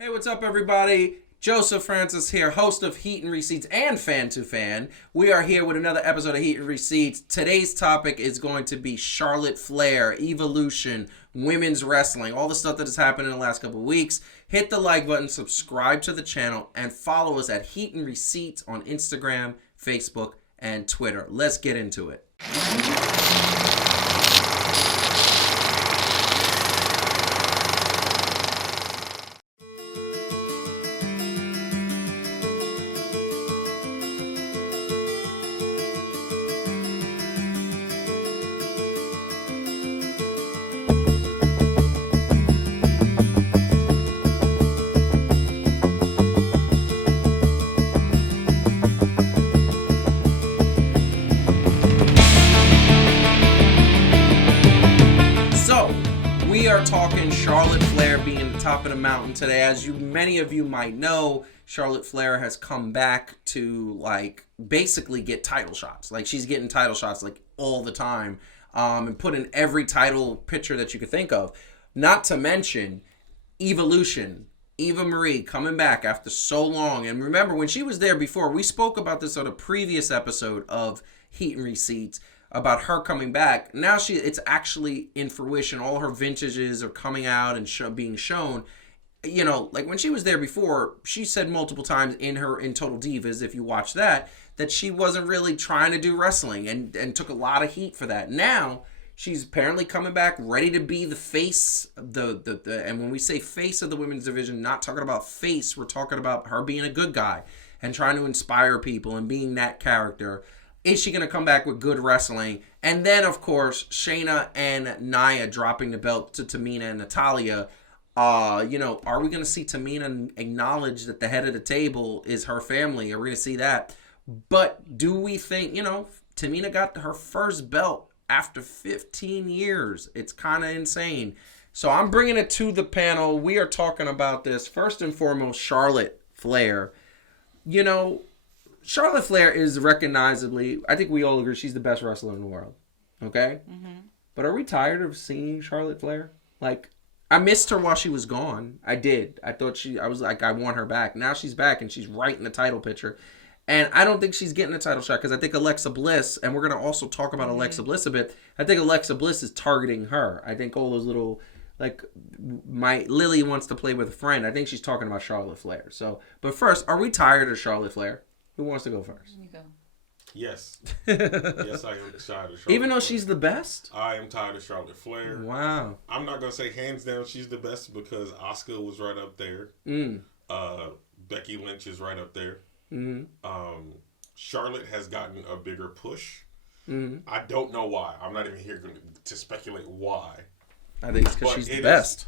Hey, what's up, everybody? Joseph Francis here, host of Heat and Receipts and Fan to Fan. We are here with another episode of Heat and Receipts. Today's topic is going to be Charlotte Flair, Evolution, women's wrestling, all the stuff that has happened in the last couple of weeks. Hit the like button, subscribe to the channel, and follow us at Heat and Receipts on Instagram, Facebook, and Twitter. Let's get into it. We are talking Charlotte Flair being the top of the mountain today. As many of you might know, Charlotte Flair has come back to basically get title shots. She's getting title shots all the time, and put in every title picture that you could think of. Not to mention Evolution, Eva Marie coming back after so long. And remember, when she was there before, we spoke about this on a previous episode of Heat and Receipts, about her coming back. Now it's actually in fruition. All her vintages are coming out and being shown. You know, when she was there before, she said multiple times in Total Divas, if you watch that she wasn't really trying to do wrestling and took a lot of heat for that. Now she's apparently coming back ready to be the face of the and when we say face of the women's division, not talking about face, we're talking about her being a good guy and trying to inspire people and being that character. Is she going to come back with good wrestling? And then, of course, Shayna and Nia dropping the belt to Tamina and Natalya. Are we going to see Tamina acknowledge that the head of the table is her family? Are we going to see that? But do we think, Tamina got her first belt after 15 years. It's kind of insane. So I'm bringing it to the panel. We are talking about this. First and foremost, Charlotte Flair. Charlotte Flair is recognizably, I think we all agree, she's the best wrestler in the world. Okay? Mm-hmm. But are we tired of seeing Charlotte Flair? I missed her while she was gone. I did. I was like, I want her back. Now she's back and she's right in the title picture. And I don't think she's getting a title shot because I think Alexa Bliss, and we're going to also talk about Alexa Bliss a bit, I think Alexa Bliss is targeting her. I think all those little, my Lily wants to play with a friend. I think she's talking about Charlotte Flair. So, but first, are we tired of Charlotte Flair? Who wants to go first? You go. Yes. Yes, I am tired of Charlotte Even though Flair. She's the best? I am tired of Charlotte Flair. Wow. I'm not going to say hands down she's the best because Asuka was right up there. Becky Lynch is right up there. Charlotte has gotten a bigger push. I don't know why. I'm not even here to speculate why. I think it's because she's the best.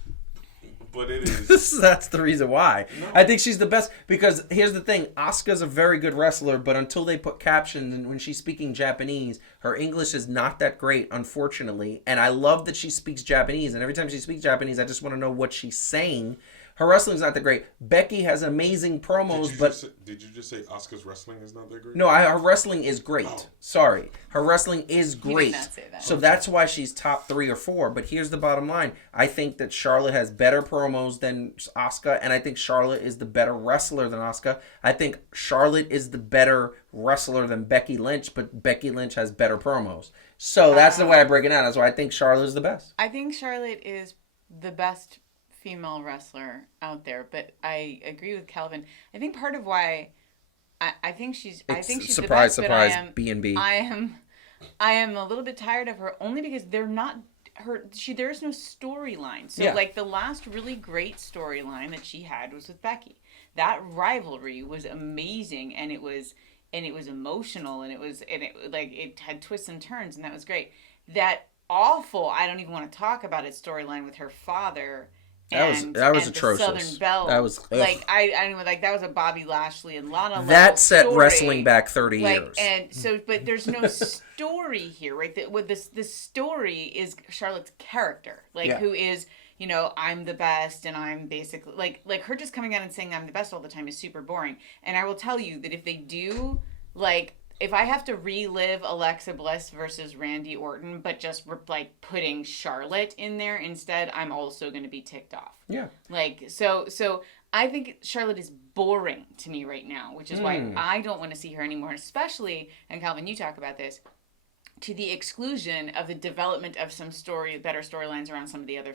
But it is. That's the reason why. No. I think she's the best because here's the thing. Asuka's a very good wrestler, but until they put captions and when she's speaking Japanese, her English is not that great, unfortunately. And I love that she speaks Japanese. And every time she speaks Japanese, I just want to know what she's saying. Her wrestling's not that great. Becky has amazing promos, Did you just say Asuka's wrestling is not that great? No, her wrestling is great. Oh. Sorry. Her wrestling is great. You did not say that. So that's why she's top 3 or 4. But here's the bottom line. I think that Charlotte has better promos than Asuka, and I think Charlotte is the better wrestler than Asuka. I think Charlotte is the better wrestler than Becky Lynch, but Becky Lynch has better promos. So that's the way I break it down. That's why I think Charlotte is the best. I think Charlotte is the best female wrestler out there, but I agree with Calvin. I think part of why I think she's surprise, the best, surprise, but B&B. I am a little bit tired of her only because they're not her. There's no storyline. So the last really great storyline that she had was with Becky. That rivalry was amazing, and it was emotional, and it had twists and turns, and that was great. That awful, I don't even want to talk about it, storyline with her father. That was atrocious. Southern Belle. That was that was a Bobby Lashley and Lana. That set story. Wrestling back 30 years. And so, but there's no story here, right? The story is Charlotte's character, who is, I'm the best, and I'm basically like her just coming out and saying I'm the best all the time is super boring. And I will tell you that if they do if I have to relive Alexa Bliss versus Randy Orton, but just putting Charlotte in there instead, I'm also going to be ticked off. Yeah. So I think Charlotte is boring to me right now, which is why I don't want to see her anymore, especially, and Calvin, you talk about this, to the exclusion of the development of some better storylines around some of the other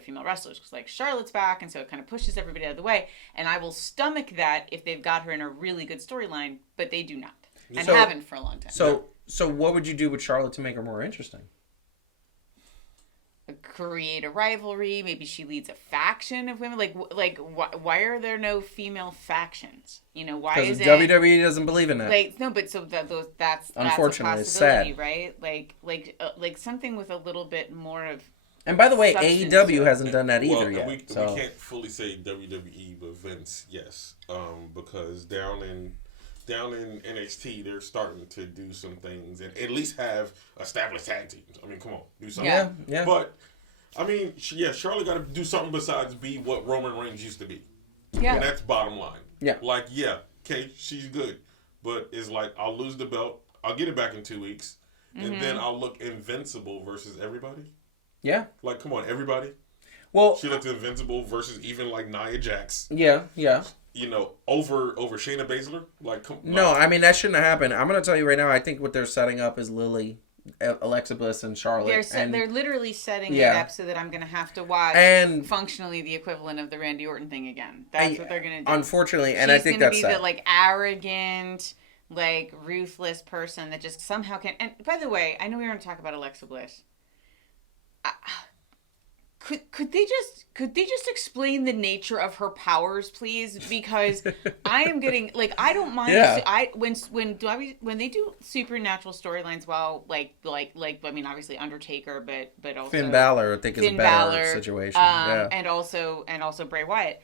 female wrestlers. Because, like, Charlotte's back, and so it kind of pushes everybody out of the way. And I will stomach that if they've got her in a really good storyline, but they do not. And haven't for a long time. So what would you do with Charlotte to make her more interesting? Create a rivalry. Maybe she leads a faction of women. Why are there no female factions? You know, why is it? Because WWE doesn't believe in that. Like, no, but so that's unfortunately, a it's sad, right? Like something with a little bit more of. And by the way, AEW hasn't done that either yet. We can't fully say WWE, but Vince, yes, because down in NXT, they're starting to do some things and at least have established tag teams. I mean, come on, do something. Yeah. But, I mean, Charlotte got to do something besides be what Roman Reigns used to be. Yeah. And that's bottom line. Yeah. Like, okay, she's good. But it's like, I'll lose the belt, I'll get it back in 2 weeks, and then I'll look invincible versus everybody. Yeah. Like, come on, everybody. Well, she looked invincible versus even, like, Nia Jax. Yeah. You know, over Shayna Baszler? No, I mean, that shouldn't have happened. I'm going to tell you right now, I think what they're setting up is Lily, Alexa Bliss, and Charlotte. They're literally setting it up so that I'm going to have to watch functionally the equivalent of the Randy Orton thing again. That's what they're going to do. Unfortunately, and I think that's She's going to be the, like, arrogant, like, ruthless person that just somehow can... And, by the way, I know we were going to talk about Alexa Bliss. Could they just explain the nature of her powers, please? Because I am getting, like, I don't mind. Yeah. When they do supernatural storylines, like I mean, obviously Undertaker, but also Finn Balor, I think, is a better situation. And also Bray Wyatt.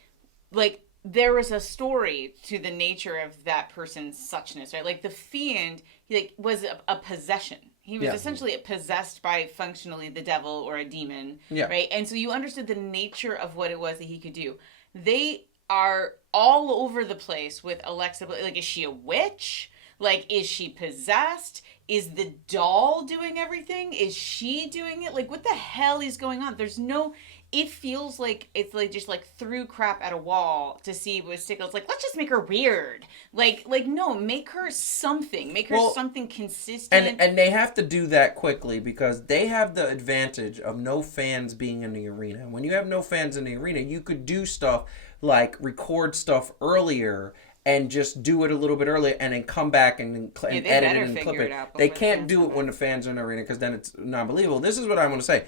Like, there was a story to the nature of that person's suchness, right? Like, the Fiend, he was a possession. He was essentially possessed by functionally the devil or a demon, right? And so you understood the nature of what it was that he could do. They are all over the place with Alexa. Like, is she a witch? Like, is she possessed? Is the doll doing everything? Is she doing it? Like, what the hell is going on? There's no... It feels like it's like just like threw crap at a wall to see what sticks. Like, let's just make her weird. Like no, make her something. Make her something consistent. And they have to do that quickly because they have the advantage of no fans being in the arena. When you have no fans in the arena, you could do stuff like record stuff earlier and just do it a little bit earlier and then come back and edit it and clip it. They can't do it when the fans are in the arena because then it's not believable. This is what I want to say.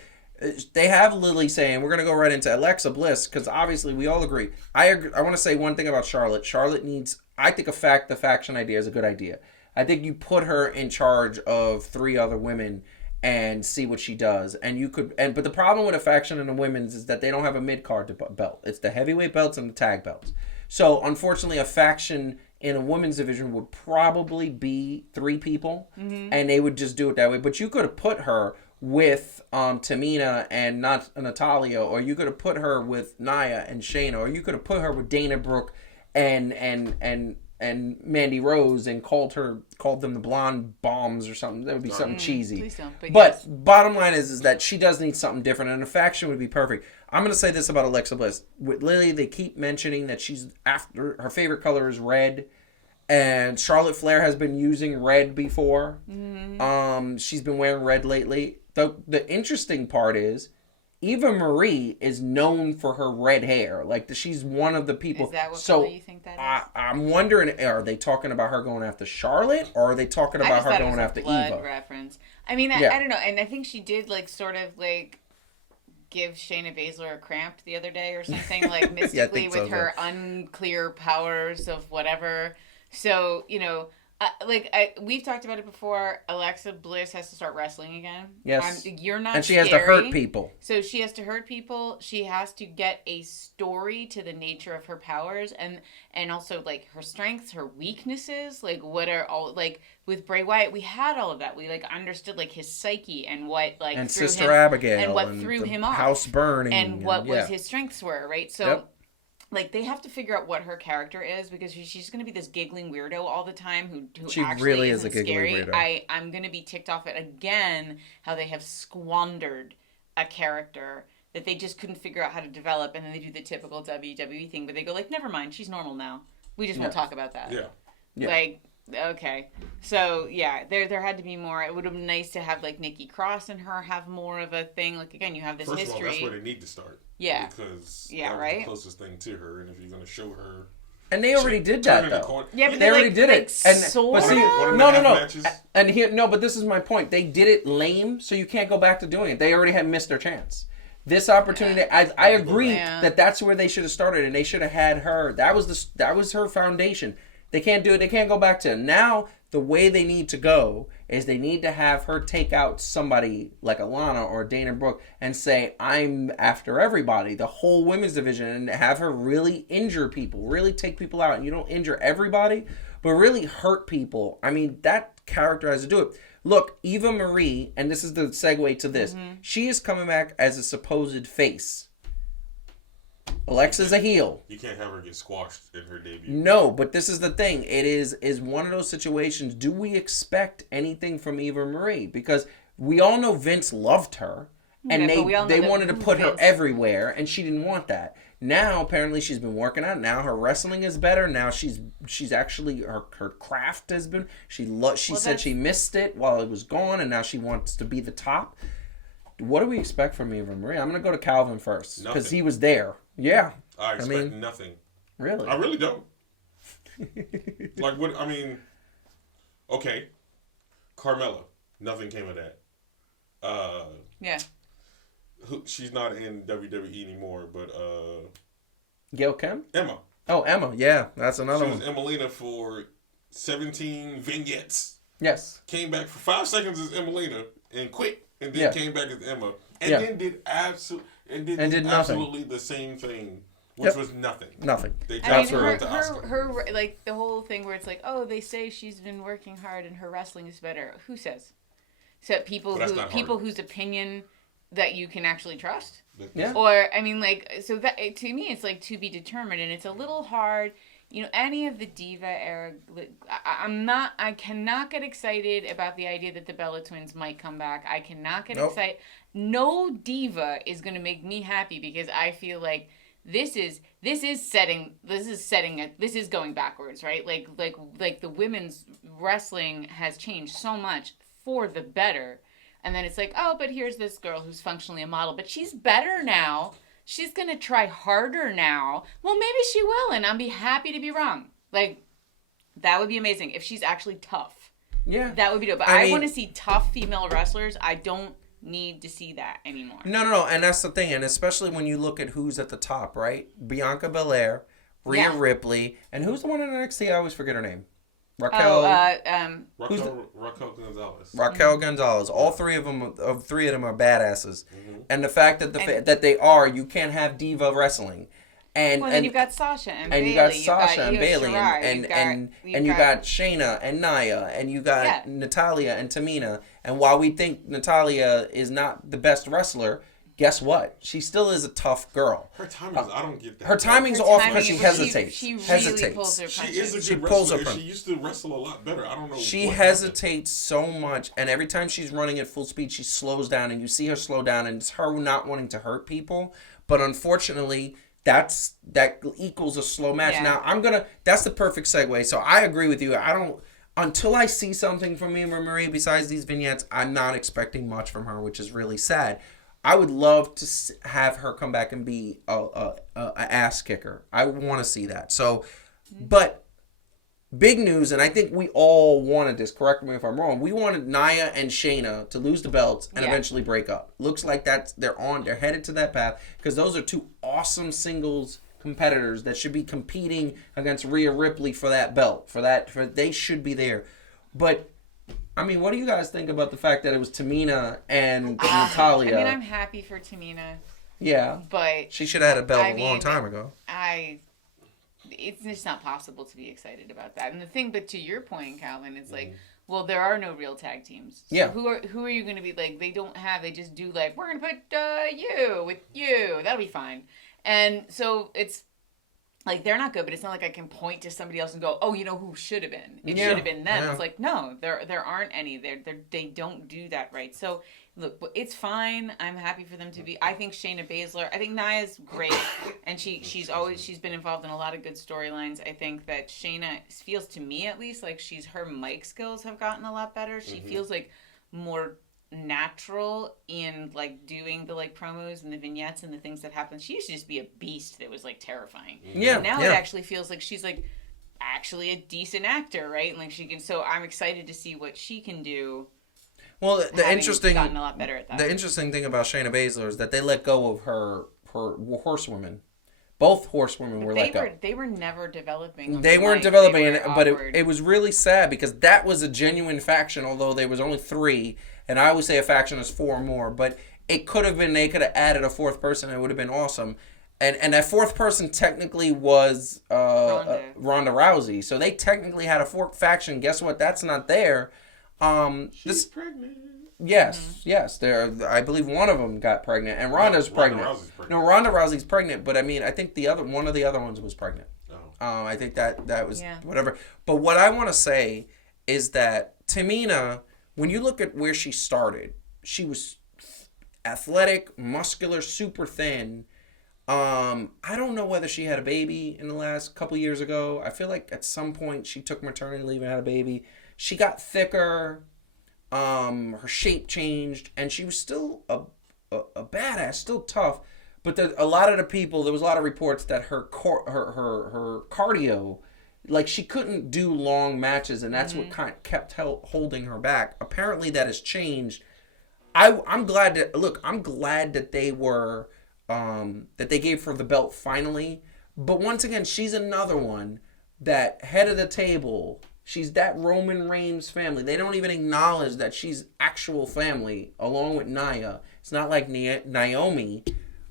They have Lily saying, we're going to go right into Alexa Bliss, because obviously we all agree. I want to say one thing about Charlotte. Charlotte needs, I think the faction idea is a good idea. I think you put her in charge of 3 other women and see what she does. But the problem with a faction in the women's is that they don't have a mid-card belt. It's the heavyweight belts and the tag belts. So unfortunately, a faction in a women's division would probably be 3 people, and they would just do it that way. But you could have put her with Tamina and not Natalya, or you could have put her with Nia and Shayna, or you could have put her with Dana Brooke and Mandy Rose and called them the Blonde Bombs or something. That would be something cheesy. Please don't, but bottom line is that she does need something different, and a faction would be perfect. I'm going to say this about Alexa Bliss. With Lily, they keep mentioning that she's after her favorite color is red. And Charlotte Flair has been using red before. She's been wearing red lately. The interesting part is Eva Marie is known for her red hair. Like, she's one of the people. Is that what color you think that is? I'm wondering, are they talking about her going after Charlotte, or are they talking about her going after Eva? Reference. I mean, I don't know. And I think she did, like, sort of, like, give Shayna Baszler a cramp the other day or something, like, mystically with her unclear powers of whatever. So, you know, we've talked about it before. Alexa Bliss has to start wrestling again. Yes. You're not And she scary. has to hurt people. So she has to hurt people. She has to get a story to the nature of her powers and also, like, her strengths, her weaknesses. Like, what are all, like, with Bray Wyatt, we had all of that. We, like, understood, like, his psyche and what, like, and threw Sister him, Abigail. and what threw him off. House burning. And what was his strengths were, right? So... Like, they have to figure out what her character is, because she's going to be this giggling weirdo all the time who she actually really isn't is a giggling scary. weirdo. I'm going to be ticked off at, again, how they have squandered a character that they just couldn't figure out how to develop, and then they do the typical WWE thing, but they go like, never mind, she's normal now. We just won't talk about that. Yeah. Like, okay. So, yeah, there had to be more. It would have been nice to have, like, Nikki Cross and her have more of a thing. Like, again, you have this First history. of all, that's where they need to start. Yeah. Because yeah, that was right? the closest thing to her, and if you're going to show her... And they already did that, though. Yeah, but they already did it. And sort but see, of? no. And here, no, but this is my point. They did it lame, so you can't go back to doing it. They already had missed their chance. This opportunity, I agree that that's where they should have started, and they should have had her. That was her foundation. They can't do it. They can't go back to it. Now. The way they need to go is they need to have her take out somebody like Alana or Dana Brooke and say, I'm after everybody, the whole women's division, and have her really injure people, really take people out. And you don't injure everybody, but really hurt people. I mean, that character has to do it. Look, Eva Marie, and this is the segue to this, she is coming back as a supposed face. Alexa's a heel. You can't have her get squashed in her debut. No, but this is the thing. It is one of those situations. Do we expect anything from Eva Marie? Because we all know Vince loved her, and they wanted to put her everywhere, and she didn't want that. Now apparently she's been working out. Now her wrestling is better. Now she's actually her craft has been. She said she missed it while it was gone, and now she wants to be the top. What do we expect from Eva Marie? I'm gonna go to Calvin first because he was there. Yeah. I expect nothing. Really? I really don't. Like, what, I mean, okay. Carmella. Nothing came of that. Yeah. She's not in WWE anymore, but, Gail Kim? Emma. Oh, Emma. Yeah, that's another one. She was Emelina for 17 vignettes. Yes. Came back for 5 seconds as Emelina and quit, and then came back as Emma, and then did absolutely the same thing, which was nothing. Nothing. They dropped her to Asuka. Her like the whole thing where it's like, oh, they say she's been working hard and her wrestling is better. Who says? So people whose opinion that you can actually trust. Yeah. Or I mean, like, so that to me, it's like to be determined, and it's a little hard. You know, any of the Diva era, I cannot get excited about the idea that the Bella Twins might come back. I cannot get excited. No Diva is going to make me happy because I feel like this is going backwards, right? Like the women's wrestling has changed so much for the better. And then it's like, oh, but here's this girl who's functionally a model, but she's better now. She's going to try harder now. Well, maybe she will, and I'll be happy to be wrong. Like, that would be amazing if she's actually tough. Yeah. That would be dope. But I want to see tough female wrestlers. I don't need to see that anymore. No. And that's the thing. And especially when you look at who's at the top, right? Bianca Belair, Rhea Ripley, and who's the one in NXT? I always forget her name. Raquel Gonzalez. Raquel Gonzalez. All three of them are badasses. Mm-hmm. And the fact that that they are, you can't have diva wrestling. And then you've got Sasha and Bayley. You got Sasha and Bayley Shirai, and you got Shayna and Nia and you got Natalya and Tamina. And while we think Natalya is not the best wrestler, guess what? She still is a tough girl. Her timing, I don't get that. Her timing's off because she hesitates. She really pulls her punches. She is a good wrestler. She used to wrestle a lot better. I don't know. She hesitates so much, and every time she's running at full speed, she slows down, and you see her slow down, and it's her not wanting to hurt people. But unfortunately, that equals a slow match. Yeah. Now that's the perfect segue. So I agree with you. Until I see something from Eva Marie besides these vignettes, I'm not expecting much from her, which is really sad. I would love to have her come back and be a ass kicker. I want to see that. So, but big news, and I think we all wanted this. Correct me if I'm wrong. We wanted Nia and Shayna to lose the belts and eventually break up. Looks like they're headed to that path because those are two awesome singles competitors that should be competing against Rhea Ripley for that belt. They should be there, but. I mean, what do you guys think about the fact that it was Tamina and Natalya? I mean, I'm happy for Tamina. Yeah. But... she should have had a belt a long time ago. It's just not possible to be excited about that. And the thing, but to your point, Calvin, it's like, well, there are no real tag teams. So yeah. Who are you going to be like, they just do like, we're going to put you with you. That'll be fine. And so it's like they're not good, but it's not like I can point to somebody else and go, oh, you know who should have been? It Yeah. should have been them. Yeah. It's like, no, there aren't any. They don't do that right. So look, it's fine. I'm happy for them to be. I think Shayna Baszler. I think Nia's great, and she's been involved in a lot of good storylines. I think that Shayna feels, to me at least, like her mic skills have gotten a lot better. She feels like more natural in like doing the like promos and the vignettes and the things that happen. She used to just be a beast that was like terrifying. Yeah. And now yeah. it actually feels like she's like actually a decent actor, right? And like she can. So I'm excited to see what she can do. Well, the having interesting gotten a lot better at that. the interesting thing about Shayna Baszler is that they let go of her horsewomen. Both horsewomen were let go. They were never developing. They weren't developing, but it was really sad because that was a genuine faction. Although there was only 3, and I always say a faction is 4 or more, but it could have been, they could have added a 4th person. And it would have been awesome. And that 4th person technically was Ronda Rousey. So they technically had a 4th faction. Guess what? That's not there. She's pregnant. Yes, yes. I believe one of them got pregnant, and Ronda's pregnant. Rousey's pregnant. No, Ronda Rousey's pregnant, but I mean, I think one of the other ones was pregnant. Oh. I think that was whatever. But what I want to say is that Tamina, when you look at where she started, she was athletic, muscular, super thin. I don't know whether she had a baby in the last couple years ago. I feel like at some point she took maternity leave and had a baby. She got thicker. Her shape changed, and she was still a badass, still tough. But there was a lot of reports that her cardio, like she couldn't do long matches, and that's what kind of kept holding her back. Apparently, that has changed. I'm glad that they were that they gave her the belt finally. But once again, she's another one that head of the table. She's that Roman Reigns family. They don't even acknowledge that she's actual family, along with Nia. It's not like Naomi.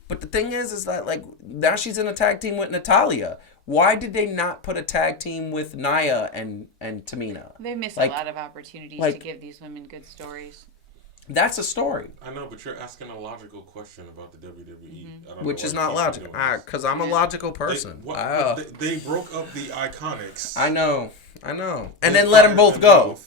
But the thing is that like now she's in a tag team with Natalya. Why did they not put a tag team with Nia and Tamina? They missed a lot of opportunities to give these women good stories. That's a story. I know, but you're asking a logical question about the WWE. Which is not logical. Because I'm a logical person. They broke up the Iconics. I know. And then let them both go.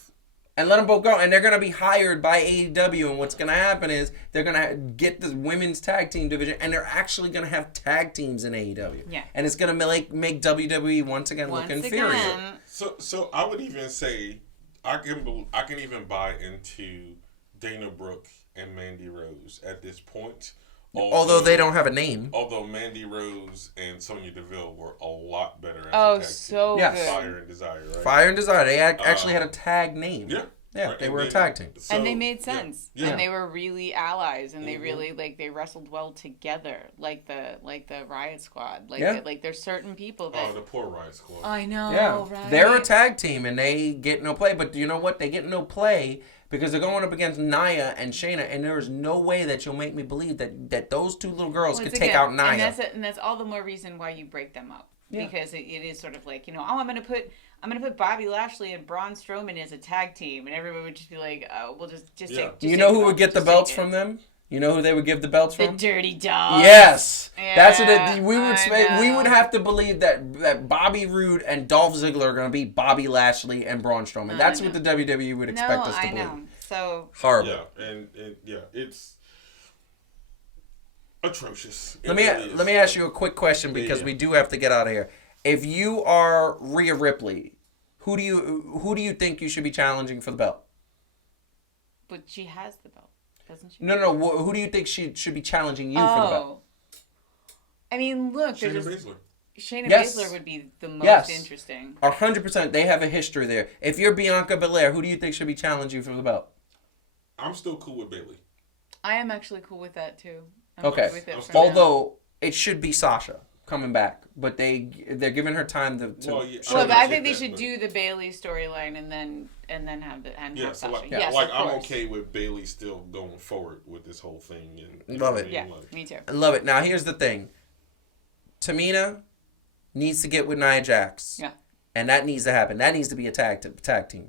And they're going to be hired by AEW. And what's going to happen is they're going to get the women's tag team division. And they're actually going to have tag teams in AEW. Yeah. And it's going to make WWE once again look inferior. So I would even say, I can even buy into Dana Brooke and Mandy Rose at this point. Although they don't have a name. Although Mandy Rose and Sonya Deville were a lot better as a tag team. So good. Fire and Desire, right? Fire and Desire. They actually had a tag name. Yeah. Yeah, they were a tag team. So, and they made sense. Yeah. And they were really allies, and they really they wrestled well together, like the Riot Squad. There's certain people that the poor Riot Squad. I know. Yeah. Right? They're a tag team and they get no play, but you know what? They get no play because they're going up against Nia and Shayna, and there is no way that you'll make me believe that those two little girls could take out Nia. And that's all the more reason why you break them up. Yeah. Because it is sort of like, I'm gonna put Bobby Lashley and Braun Strowman as a tag team, and everyone would just be like, oh, we'll just take. You know who would get the belts from them? You know who they would give the belts from? The Dirty Dogs. Yes, yeah, that's what we would. We would have to believe that Bobby Roode and Dolph Ziggler are going to beat Bobby Lashley and Braun Strowman. That's what the WWE would expect us to believe. I know. So horrible. Yeah, and it's atrocious. Let me ask you a quick question because we do have to get out of here. If you are Rhea Ripley, who do you think you should be challenging for the belt? But she has the belt, doesn't she? No. Who do you think she should be challenging you for the belt? I mean, look, Shayna Baszler. Shayna Baszler would be the most interesting. 100%. They have a history there. If you're Bianca Belair, who do you think should be challenging you for the belt? I'm still cool with Bayley. I am actually cool with that too. Okay. Although it should be Sasha coming back, but they're giving her time to. But I think they should do the Bayley storyline and then have have Sasha. I'm okay with Bayley still going forward with this whole thing. And love it. Yeah, me too. I love it. Now here's the thing. Tamina needs to get with Nia Jax. Yeah. And that needs to happen. That needs to be a tag team.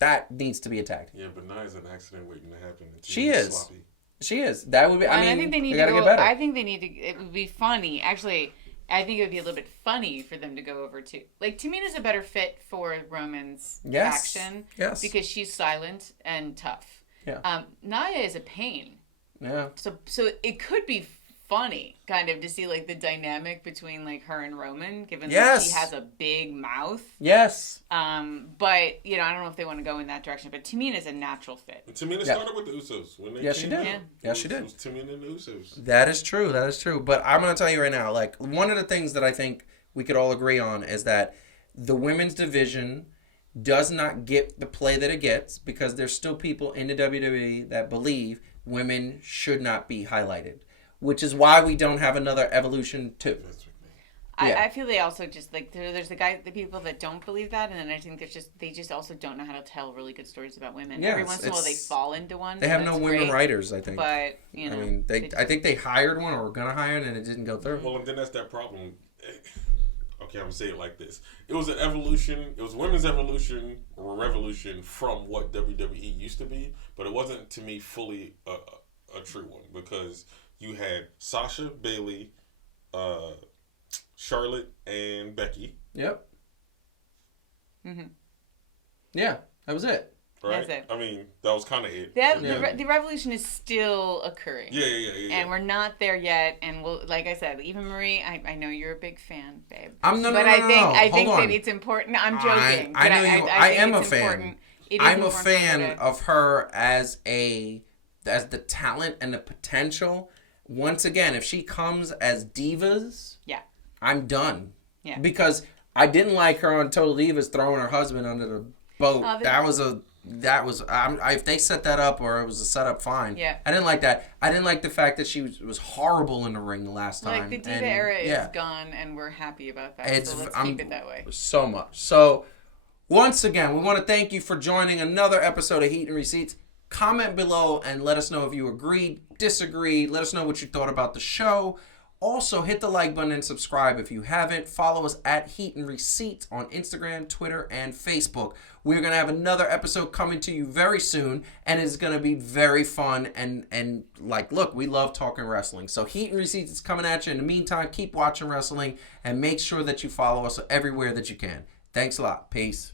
That needs to be a tag team. Yeah, but Nia's an accident waiting to happen. She is. Sloppy. She is. That would be. I mean, think they need gotta to get better. I think they need to. It would be funny, actually. I think it would be a little bit funny for them to go over too. Like, Tamina's a better fit for Roman's action. Yes. Because she's silent and tough. Yeah. Nia is a pain. Yeah. So it could be funny, kind of, to see like the dynamic between like her and Roman, given that she has a big mouth. Yes. But you know, I don't know if they want to go in that direction. But Tamina's a natural fit. Tamina started with the Usos when they she came did. out. Yeah. Yes, she did. It was Tamina and the Usos. That is true. That is true. But I'm gonna tell you right now, like, one of the things that I think we could all agree on is that the women's division does not get the play that it gets because there's still people in the WWE that believe women should not be highlighted, which is why we don't have another Evolution 2. I feel they also just like there's the people that don't believe that, and then I think they just also don't know how to tell really good stories about women. Yeah, every once in a while they fall into one. They have no women writers, I think. But you know, I mean, I think they hired one or were gonna hire it, and it didn't go through. Well, and then that's that problem. Okay, I'm gonna say it like this: it was an evolution. It was women's evolution or revolution from what WWE used to be, but it wasn't to me fully a true one because you had Sasha, Bayley, Charlotte, and Becky. Yep. Yeah, that was it. Right. That's it. I mean, that was kind of it. The revolution is still occurring. Yeah. And we're not there yet. And we'll, like I said, Eva Marie, I know you're a big fan, babe. I think that it's important. I'm joking. I am a fan. Important. I'm a fan of her as the talent and the potential. Once again, if she comes as Divas, I'm done. Yeah. Because I didn't like her on Total Divas throwing her husband under the boat. If they set that up or it was a setup, fine. Yeah. I didn't like that. I didn't like the fact that she was horrible in the ring the last time. Like, the Diva era is gone, and we're happy about that. So let's keep it that way. So much. So, once again, we want to thank you for joining another episode of Heat and Receipts. Comment below and let us know if you agreed, disagreed. Let us know what you thought about the show. Also, hit the like button and subscribe if you haven't. Follow us at Heat and Receipts on Instagram, Twitter, and Facebook. We're going to have another episode coming to you very soon, and it's going to be very fun. And look, we love talking wrestling. So Heat and Receipts is coming at you. In the meantime, keep watching wrestling, and make sure that you follow us everywhere that you can. Thanks a lot. Peace.